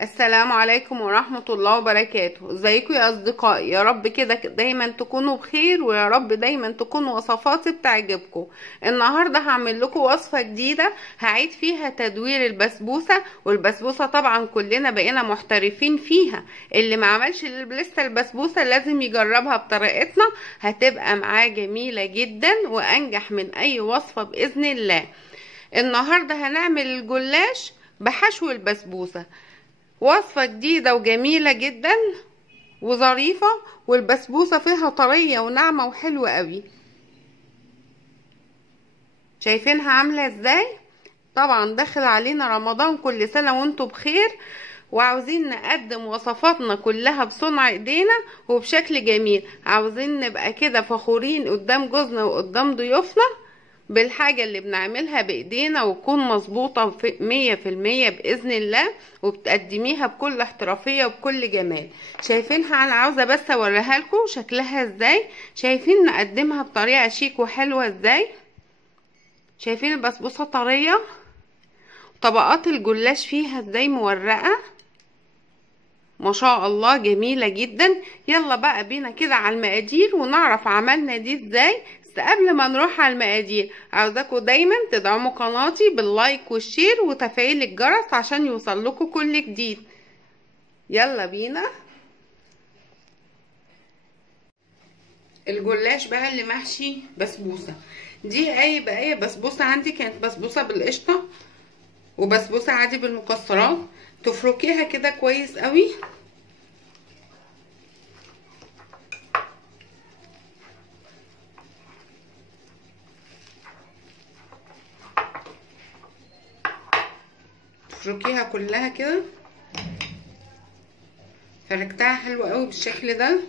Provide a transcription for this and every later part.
السلام عليكم ورحمة الله وبركاته. ازيكم يا اصدقائي؟ يا رب كده دايما تكونوا بخير، ويا رب دايما تكون وصفاتي بتعجبكم. النهاردة هعمل لكم وصفة جديدة هعيد فيها تدوير البسبوسة، والبسبوسة طبعا كلنا بقينا محترفين فيها. اللي ما عملش لسه البسبوسة لازم يجربها بطريقتنا، هتبقى معاه جميلة جدا وانجح من اي وصفة بإذن الله. النهاردة هنعمل الجلاش بحشو البسبوسة، وصفة جديدة وجميلة جدا وظريفة، والبسبوسة فيها طرية وناعمة وحلوة قوي. شايفينها عاملة ازاي؟ طبعا داخل علينا رمضان، كل سنة وانتم بخير، وعاوزين نقدم وصفاتنا كلها بصنع ايدينا وبشكل جميل. عاوزين نبقى كده فخورين قدام جوزنا وقدام ضيوفنا بالحاجة اللي بنعملها بايدينا، وتكون مظبوطة 100% بإذن الله، وبتقدميها بكل احترافية وبكل جمال. شايفينها؟ انا عاوزة بس اوريها لكم شكلها ازاي. شايفين نقدمها بطريقة شيك وحلوة ازاي؟ شايفين البسبوسة طرية، طبقات الجلاش فيها ازاي مورقة، ما شاء الله جميلة جدا. يلا بقى بينا كده على المقادير ونعرف عملنا دي ازاي. بس قبل ما نروح على المقادير، عاوزاكم دايما تدعموا قناتي باللايك والشير وتفعيل الجرس عشان يوصل لكم كل جديد. يلا بينا. الجلاش بقى اللي محشي بسبوسة، دي اي بسبوسة عندي، كانت بسبوسة بالقشطة وبسبوسة عادي بالمكسرات. تفركيها كده كويس قوي، تفركيها كلها كده. فركتها حلو قوي بالشكل ده.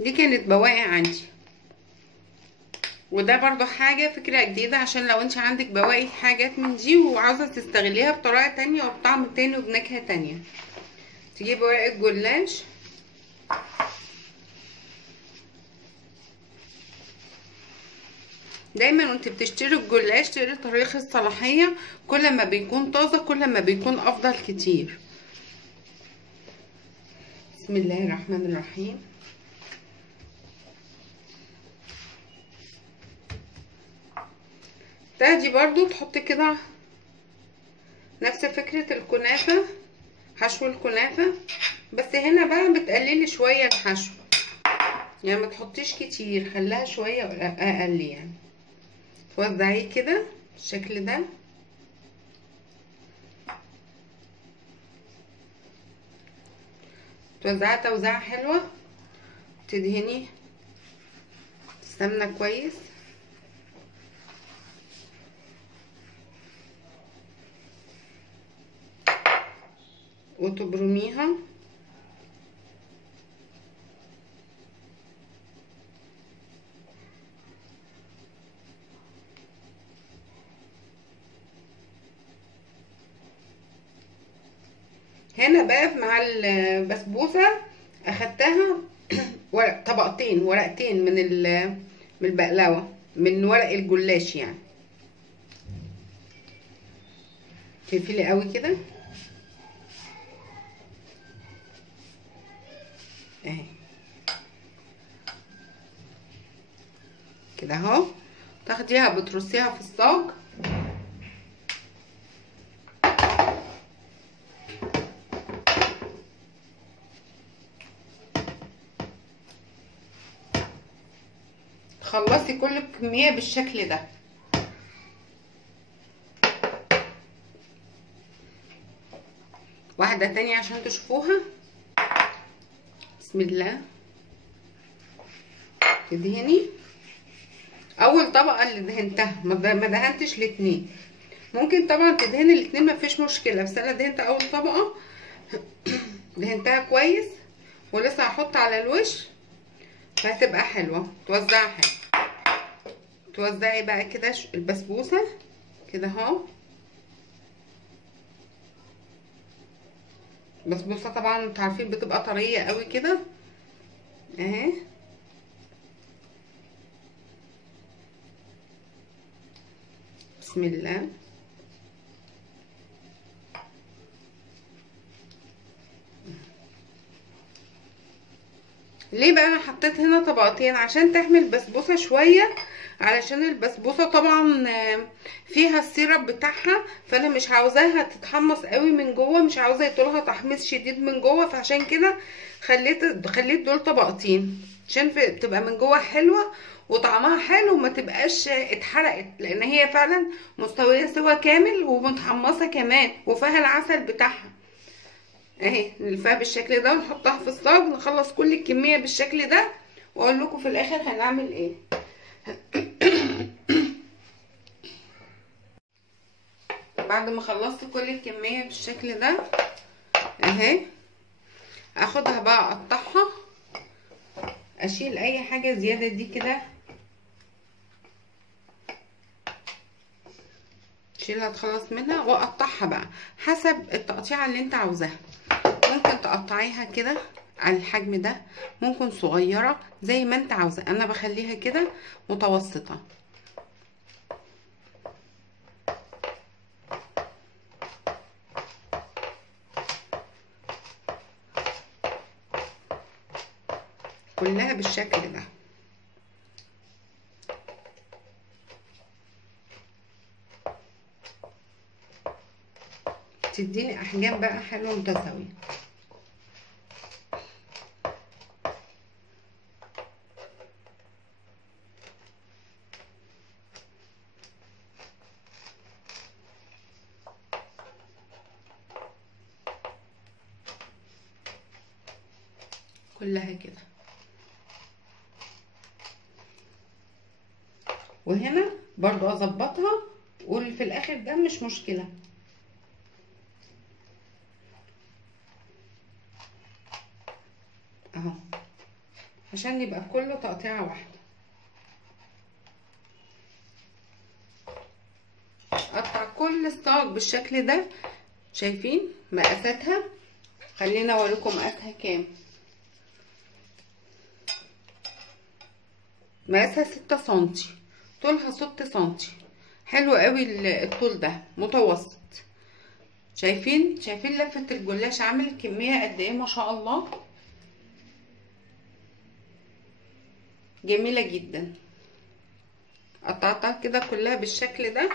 دي كانت بواقي عندي، وده برضو حاجة فكرة جديدة عشان لو انت عندك بواقي حاجات من دي وعاوزة تستغليها بطريقة تانية وبطعم تاني وبنكهة تانية. تجيب ورقة جلاش، دايما وانت بتشتري الجلاش تقري تاريخ الصلاحية، كل ما بيكون طازة كل ما بيكون افضل كتير. بسم الله الرحمن الرحيم. تاخدي برضو تحطي كده نفس فكرة الكنافة، حشو الكنافة، بس هنا بقى بتقللي شوية الحشو، يعني ما تحطيش كتير، خليها شوية اقل يعني. توزعيه كده بالشكل ده، توزعها توزيعة حلوة. تدهني السمنة كويس، وتبرميها. هنا بقى مع البسبوسة اخدتها ورقتين من البقلاوة، من ورق الجلاش يعني. شايفيلي قوي كده اهي كده اهو. تاخديها بترصيها في الصاج، تخلصي كل الكمية بالشكل ده. واحدة تانية عشان تشوفوها. بسم الله. تدهني اول طبقة اللي دهنتها، ما دهنتش الاتنين. ممكن طبعا تدهني الاتنين مفيش مشكلة، بس انا دهنت اول طبقة دهنتها كويس، ولسه هحط على الوش فهتبقى حلوة. توزعها حلو، توزعي بقى كده البسبوسة كده اهو. البسبوسة طبعا انتوا عارفين بتبقى طرية قوي كده اهي. بسم الله. ليه بقى انا حطيت هنا طبقتين؟ عشان تحمل بسبوسه شويه، علشان البسبوسه طبعا فيها السيرب بتاعها، فانا مش عاوزاها تتحمص قوي من جوه، مش عاوزه يطولها تحميص شديد من جوه، فعشان كده خليت دول طبقتين عشان تبقى من جوه حلوه وطعمها حلو وما تبقاش اتحرقت، لان هي فعلا مستويه سوا كامل ومتحمصه كمان وفيها العسل بتاعها اهي. نلفها بالشكل ده ونحطها في الصاج، نخلص كل الكميه بالشكل ده واقول لكم في الاخر هنعمل ايه. بعد ما خلصت كل الكميه بالشكل ده اهي، اخدها بقى اقطعها، اشيل اي حاجه زياده دي كده، اشيلها اتخلص منها واقطعها بقى حسب التقطيعه اللي انت عاوزاها. ممكن تقطعيها كده على الحجم ده، ممكن صغيره زي ما انت عاوزه، انا بخليها كده متوسطه. كلها بالشكل ده. تديني احجام بقى حلوه متساويه. كلها كده. وهنا برضو اظبطها واللي في الاخر ده مش مشكله. اهو عشان يبقى كله تقطيعه واحده. اقطع كل الصاج بالشكل ده. شايفين مقاساتها؟ خلينا اوريكم مقاسها كام. مقاسها 6 سنتي، طولها 6 سنتي. حلو قوي الطول ده، متوسط. شايفين لفه الجلاش عامل كميه قد ايه؟ ما شاء الله، جميله جدا. قطعتها كده كلها بالشكل ده.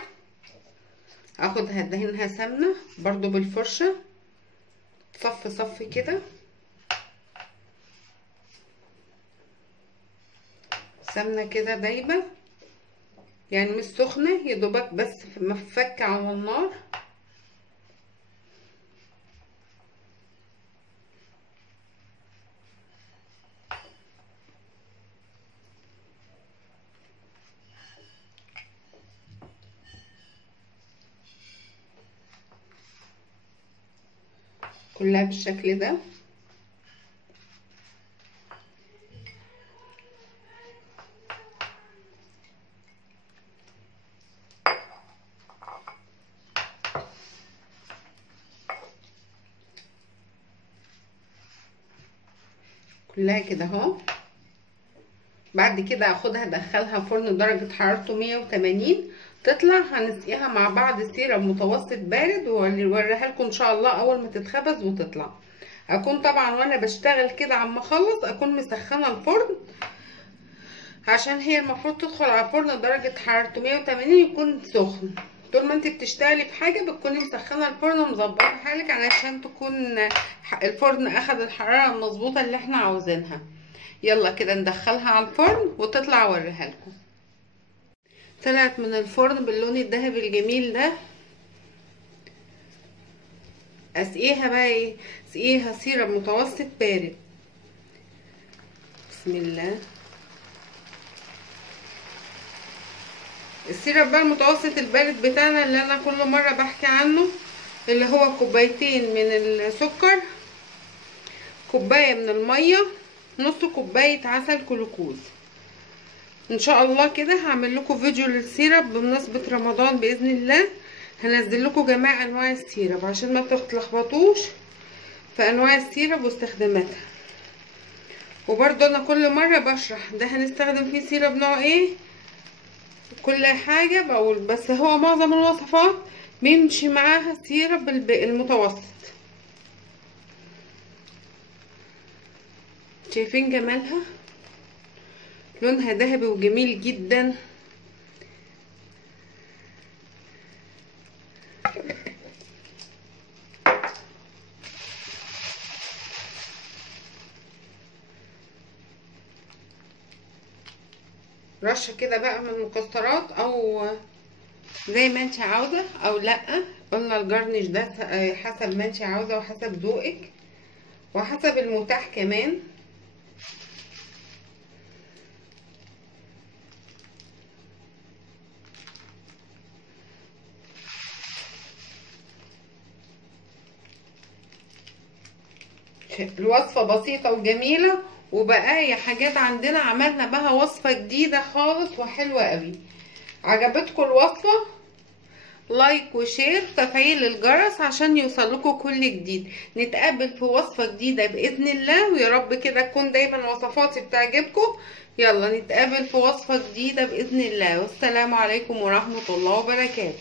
اخدها ادهنها سمنه برضو بالفرشه، صف كده، سمنه كده دايبه، يعني مش سخنه، يا دوبك بس مفكه على النار. كلها بالشكل ده. كلها كده اهو. بعد كده هاخدها ادخلها فرن درجة حرارته 180 تطلع. هنسقيها مع بعض سيرب متوسط بارد واوريها لكم ان شاء الله اول ما تتخبز وتطلع. اكون طبعا وانا بشتغل كده عما اخلص اكون مسخنه الفرن، عشان هي المفروض تدخل على فرن درجة حرارته 180 يكون سخن. طول ما انت بتشتغلي في حاجه بتكوني مسخنه الفرن ومظبطه حالك علشان تكون الفرن اخد الحراره المظبوطه اللي احنا عاوزينها. يلا كده ندخلها على الفرن وتطلع اوريها لكم. طلعت من الفرن باللون الذهبي الجميل ده. اسقيها بقى ايه؟ اسقيها سيرب متوسط بارد. بسم الله. السيرب بقى المتوسط البارد بتاعنا اللي انا كل مره بحكي عنه، اللي هو كوبايتين من السكر، كوبايه من الميه، نص كوبايه عسل كلوكوز. ان شاء الله كده هعمل لكم فيديو للسيرب بمناسبه رمضان باذن الله. هنزل لكم جميع انواع السيرب عشان ما تتلخبطوش في انواع السيرب واستخداماتها. وبرده انا كل مره بشرح ده هنستخدم فيه سيرب نوع ايه، كل حاجه بقول، بس هو معظم الوصفات بيمشي معاها سيرب المتوسط. شايفين جمالها؟ لونها ذهبي وجميل جدا. رشه كده بقى من المكسرات او زي ما انت عاوزه او لا. قلنا الجرنش ده حسب ما انت عاوزه وحسب ذوقك وحسب المتاح كمان. الوصفه بسيطه وجميله، وبقايا حاجات عندنا عملنا بها وصفه جديده خالص وحلوه قوي. عجبتكم الوصفه؟ لايك وشير وتفعيل الجرس عشان يوصلكوا كل جديد. نتقابل في وصفة جديدة بإذن الله، ويا رب كده تكون دايما وصفاتي بتعجبكم. يلا نتقابل في وصفة جديدة بإذن الله، والسلام عليكم ورحمة الله وبركاته.